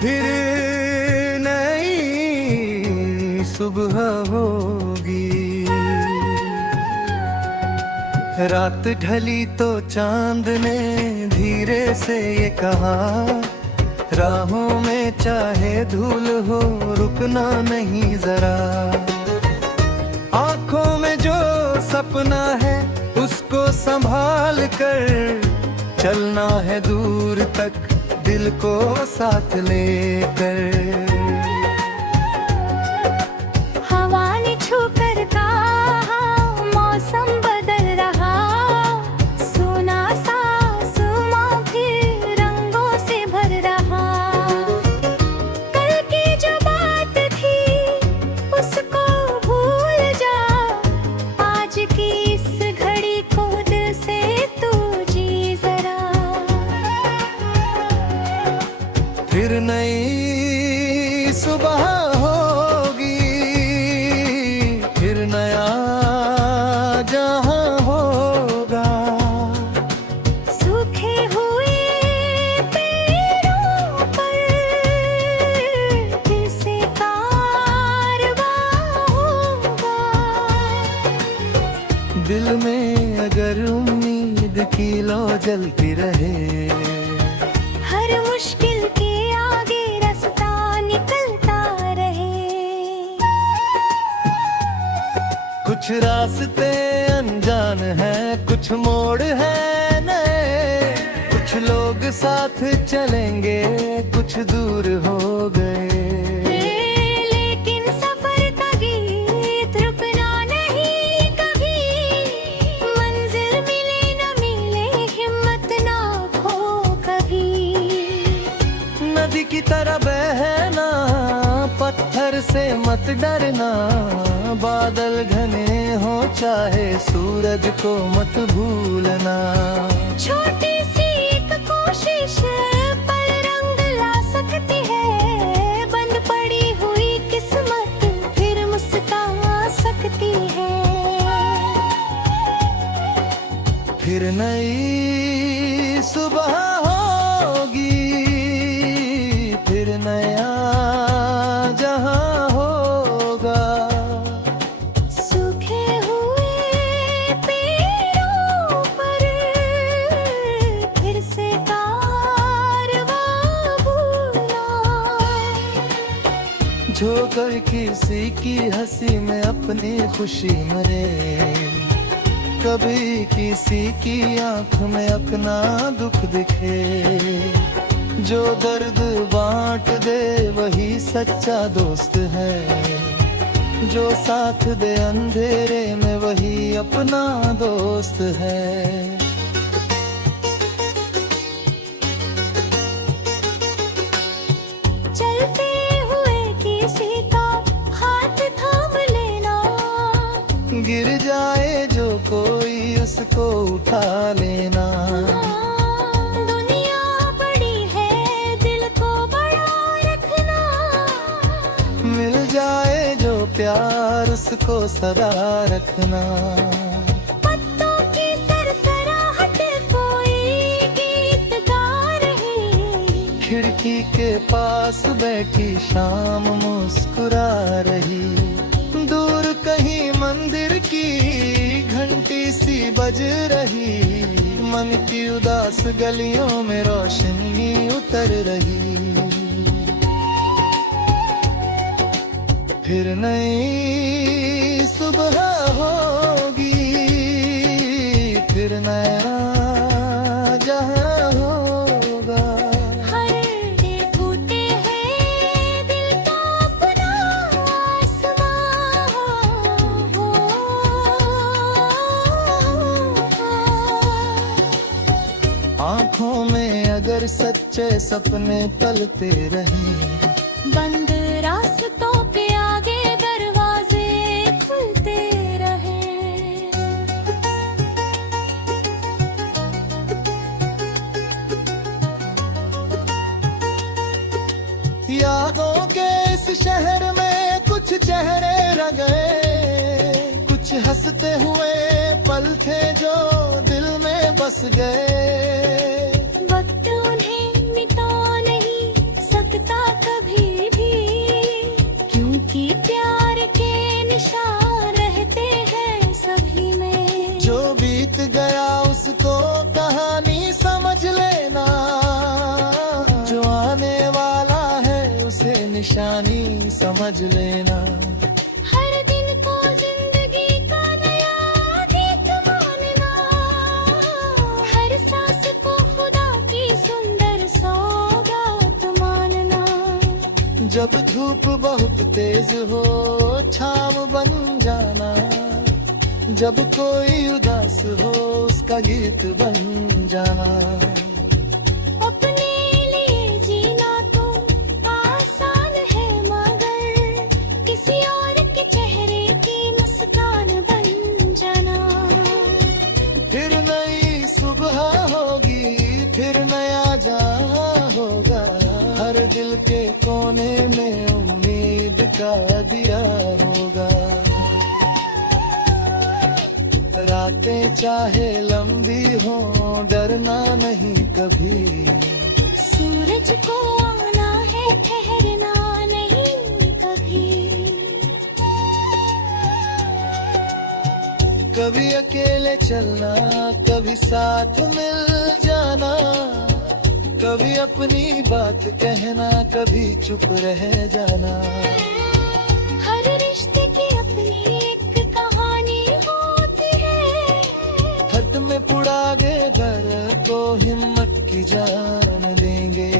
फिर नई सुबह होगी। रात ढली तो चांद ने धीरे से ये कहा, राहों में चाहे धूल हो रुकना नहीं जरा। आंखों में जो सपना है उसको संभाल कर चलना है दूर तक, दिल को साथ लेकर। हवा ने छूकर कहा मौसम बदल रहा, सोना सा आसमां फिर रंगों से भर रहा। कल की जो बात थी उसको भूल जा, आज की इस घड़ी को दिल से तू जी जरा। फिर नई सुबह होगी, फिर नया जहां होगा। सूखे हुए पेड़ों पर फिर से कारवां होगा। दिल में अगर उम्मीद की लौ जलती रहे, हर मुश्किल के आगे रास्ता निकलता रहे। कुछ रास्ते अनजान हैं, कुछ मोड़ हैं नए। कुछ लोग साथ चलेंगे, कुछ दूर हो गए। लेकिन सफर का गीत रुकना नहीं कभी, मंजिल मिले न मिले हिम्मत ना खो कभी। नदी की तरह बहना, पत्थर से मत डरना। बादल घने हो चाहे सूरज को मत भूलना। छोटी सी एक कोशिश पर रंग ला सकती है, बंद पड़ी हुई किस्मत फिर मुस्कुरा सकती है। फिर नई सुबह होगी, फिर नया जहां होगा। सूखे हुए पेड़ों पर फिर से कारवां बुना। झोंकर किसी की हंसी में अपनी खुशी मरे, कभी किसी की आंख में अपना दुख दिखे। जो दर्द बांट दे वही सच्चा दोस्त है, जो साथ दे अंधेरे में वही अपना दोस्त है। चलते हुए किसी का हाथ थाम लेना, गिर जाए जो कोई उसको उठा लेना। दुनिया बड़ी है दिल को बड़ा रखना, मिल जाए जो प्यार उसको सदा रखना। पत्तों की सरसराहट कोई गीत गा रही, खिड़की के पास बैठी शाम मुस्कुरा रही। दूर कहीं मंदिर की घंटी सी बज रही, मन की उदास गलियों में रोशनी उतर रही। फिर नई सुबह होगी, फिर नया जहां होगा। हर एक टूटे हैं दिल का अपना आसमां हो। आंखों में अगर सच्चे सपने पलते रहे, बंद रास्तों के आगे दरवाजे खुलते रहे। यादों के इस शहर में कुछ चेहरे रह गए, कुछ हंसते हुए पल थे जो दिल में बस गए। वक्त उन्हें मिटा नहीं सकता बीत गया उसको कहानी समझ लेना, जो आने वाला है उसे निशानी समझ लेना। हर दिन को जिंदगी का नया गीत मानना, हर सांस को खुदा की सुंदर सौगात मानना। जब धूप बहुत तेज हो छाँव बन जाना, जब कोई उदास हो उसका गीत बन जाना। अपने लिए जीना तो आसान है, मगर किसी और के चेहरे की मुस्कान बन जाना। फिर नई सुबह होगी, फिर नया जहां होगा, हर दिल के कोने में उम्मीद का दिया होगा। रातें चाहे लंबी हो डरना नहीं कभी, सूरज को आना है ठहरना नहीं कभी। कभी अकेले चलना, कभी साथ मिल जाना, कभी अपनी बात कहना, कभी चुप रह जाना। हर रिश्ते की अपनी एक कहानी होती है, खत में पुड़ागे दर को हिम्मत की जान देंगे।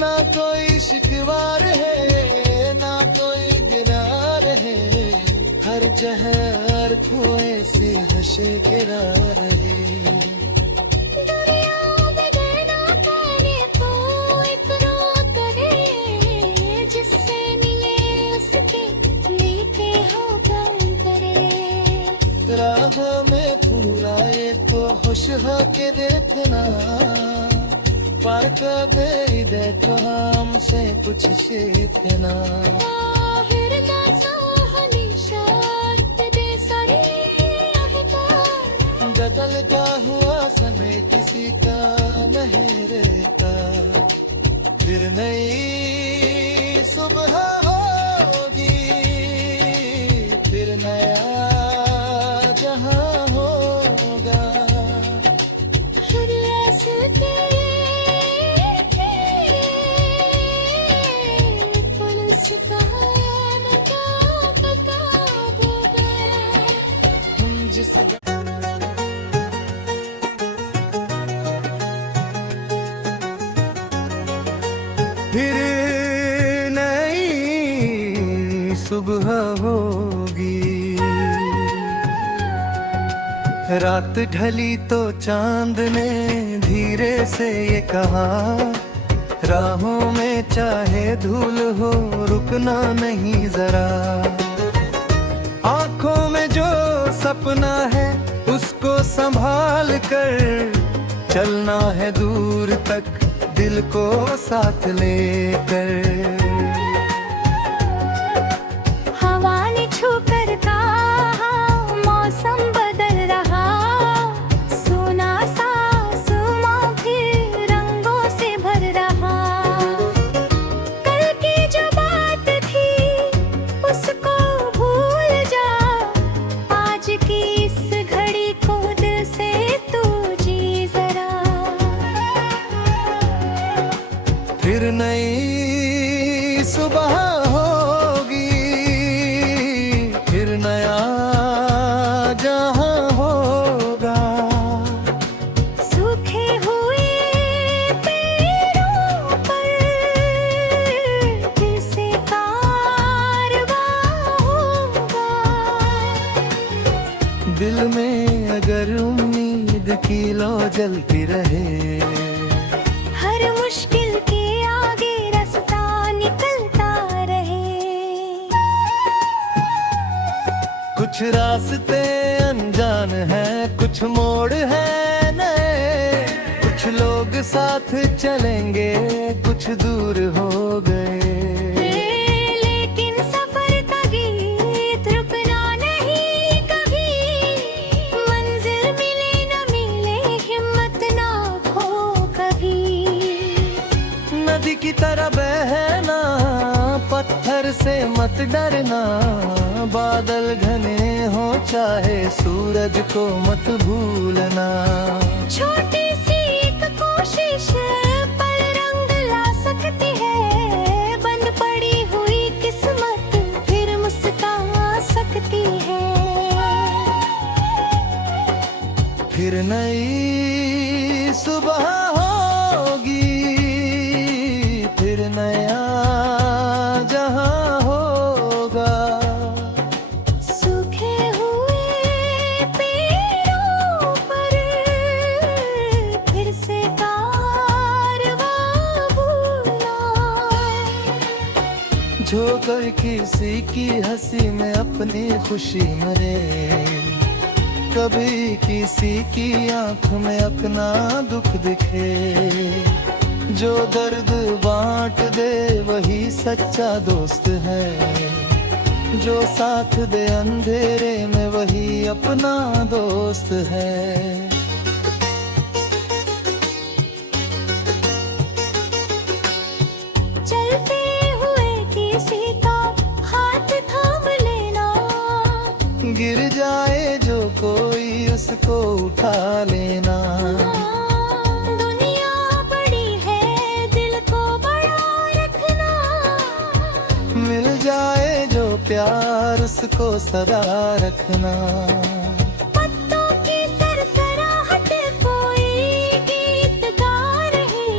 ना कोई शिकवार है, ना कोई गिनार है, हर जहर खोए से हंसे गिरा रहे। दुनिया में गहना पाने को एक रात है, जिससे मिले उसके मीठे हो गम करे। राह में पूरा ये तो खुश हो के देखना, पार कर दे तो हमसे कुछ सीखना। हिरदा सा हमेशा दे सारी आहता, बदलता हुआ समय किसी का नहीं रहता। फिर नई सुबह होगी, फिर नया जहां होगा। हर रास्ते पुलसता न का पता होगा। हम जिस फिर नई सुबह होगी। रात ढली तो चांद ने धीरे से ये कहा, राहों में चाहे धूल हो रुकना नहीं जरा। आंखों में जो सपना है उसको संभाल कर चलना है दूर तक, दिल को साथ लेकर। हवा ने छूकर कहा मौसम बदल रहा, सोना सा सुमा फिर रंगों से भर रहा। कल की जो बात थी उसको भूल जा, आज की इस घड़ी को दिल से तू जी जरा। फिर नई सुबह होगी, फिर नया जहां होगा। सूखे हुए पेड़ों पर फिर से कारवां होगा। दिल में अगर उम्मीद की लौ जलती रहे, हर मुश्किल के आगे रास्ता निकलता रहे। कुछ रास्ते अनजान हैं, कुछ मोड़ है नए, कुछ लोग साथ चलेंगे, कुछ दूर हो गए। लेकिन सफर का गीत रुकना नहीं कभी, मंजिल मिले न मिले हिम्मत ना खो कभी। नदी की तरह बहना, पत्थर से मत डरना, बादल घने हो चाहे सूरज को मत भूलना। छोटी सी एक कोशिश पल रंग ला सकती है, बंद पड़ी हुई किस्मत फिर मुस्कुरा सकती है। फिर नई सुबह होगी, फिर नया जहां होगा। सूखे हुए पेड़ों पर फिर से कारवां बुना। जो कोई किसी की हंसी में अपनी खुशी मरे, कभी किसी की आंख में अपना दुख दिखे। जो दर्द बांट दे वही सच्चा दोस्त है, जो साथ दे अंधेरे में वही अपना दोस्त है। चलते हुए किसी का हाथ थाम लेना, गिर जाए जो कोई उसको उठा लेना। दुनिया बड़ी है दिल को बड़ा रखना। मिल जाए जो प्यार उसको सदा रखना। पत्तों की सरसराहट कोई गीत गा रही,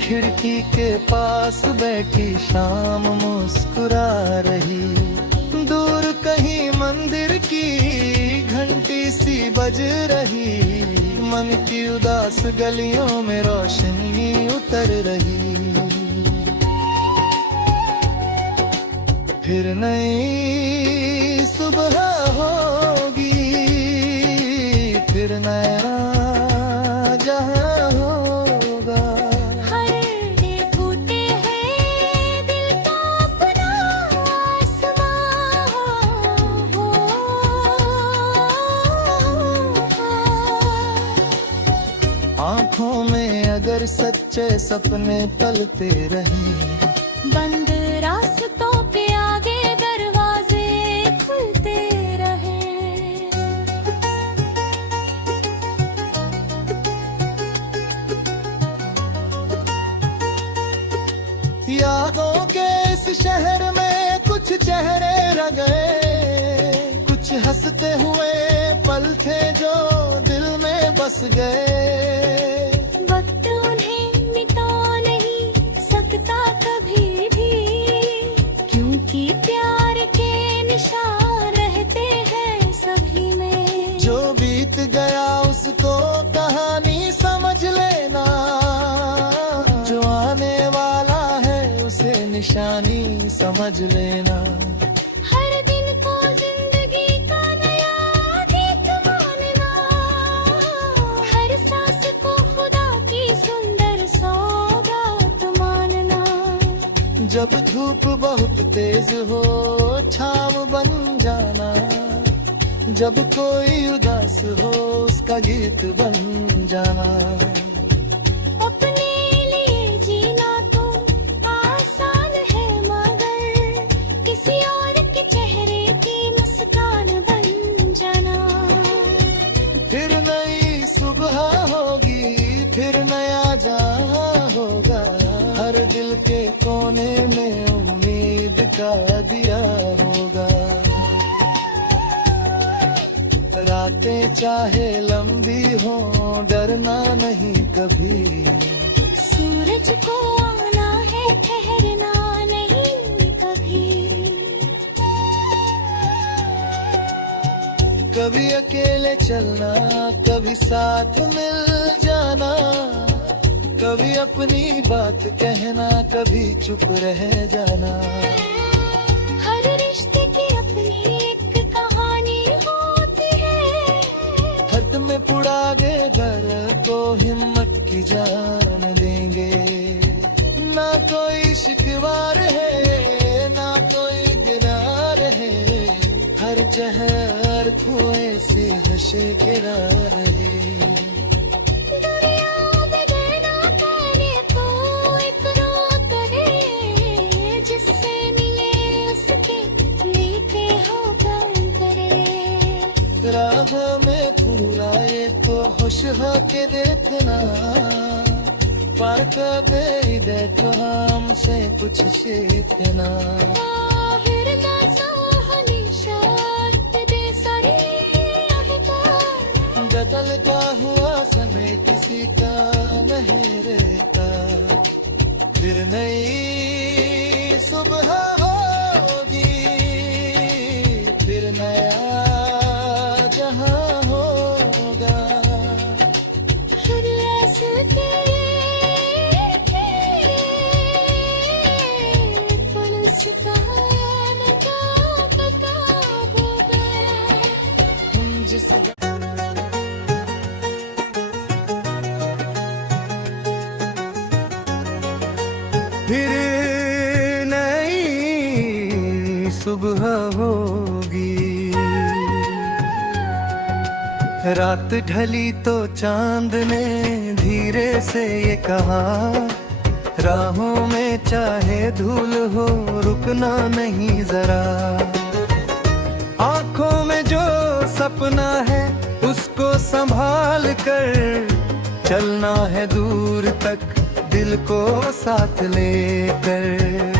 खिड़की के पास बैठी शाम मुस्कुरा रही। दूर कहीं मंदिर की घंटी सी बज रही, मन की उदास गलियों में रोशनी उतर रही। फिर नई सुबह होगी, फिर नया जहां होगा। हर डे टूटे हैं दिल का अपना आसमां हो। आँखों में अगर सच्चे सपने पलते रहें, बंद रास्तों के आगे दरवाजे खुलते रहे। यादों के इस शहर में कुछ चेहरे रह गए, कुछ हंसते हुए पल थे जो दिल में बस गए। वक्त उन्हें मिटा नहीं सकता कभी भी, क्योंकि प्यार के निशान रहते हैं सभी में। जो बीत गया उसको कहानी समझ लेना, जो आने वाला है उसे निशानी समझ लेना। हर दिन को जिंदगी का नया गीत मानना, हर सांस को खुदा की सुंदर सौगात मानना। जब धूप बहुत तेज हो छाँव बन जाना, जब कोई उदास हो उसका गीत बन जाना। अपने लिए जीना तो आसान है, मगर किसी और के चेहरे की मुस्कान बन जाना। फिर नई सुबह होगी, फिर नया जहां होगा। हर दिल के कोने में उम्मीद का दिया होगा। रातें चाहे लंबी हो डरना नहीं कभी, सूरज को आना है ठहरना नहीं कभी। कभी अकेले चलना, कभी साथ मिल जाना। कभी अपनी बात कहना, कभी चुप रह जाना। हर रिश्ते की अपनी एक कहानी होती है, खत में पुड़ागे डर को हिम्मत की जान देंगे। ना कोई शिकवार है, ना कोई दिलार है। हर जहर कुएं से हंसे गिरा रहे। दुनिया में देना करे तो एक रोत है, जिससे मिले उसके पूरा ये तो खुश होके देखना बात दे दे तो हमसे कुछ सीखना आखिर ना साहनी शर्त दे सारी आहिका बदलता हुआ समय किसी का नहीं रहता फिर नई सुबह होगी फिर नया जहां होगा हर रास्ते फलसफा न का पता होगा हम जिस फिर नई सुबह होगी रात ढली तो चांद ने धीरे से ये कहा राहों में चाहे धूल हो रुकना नहीं जरा आंखों में जो सपना है उसको संभाल कर चलना है दूर तक दिल को साथ लेकर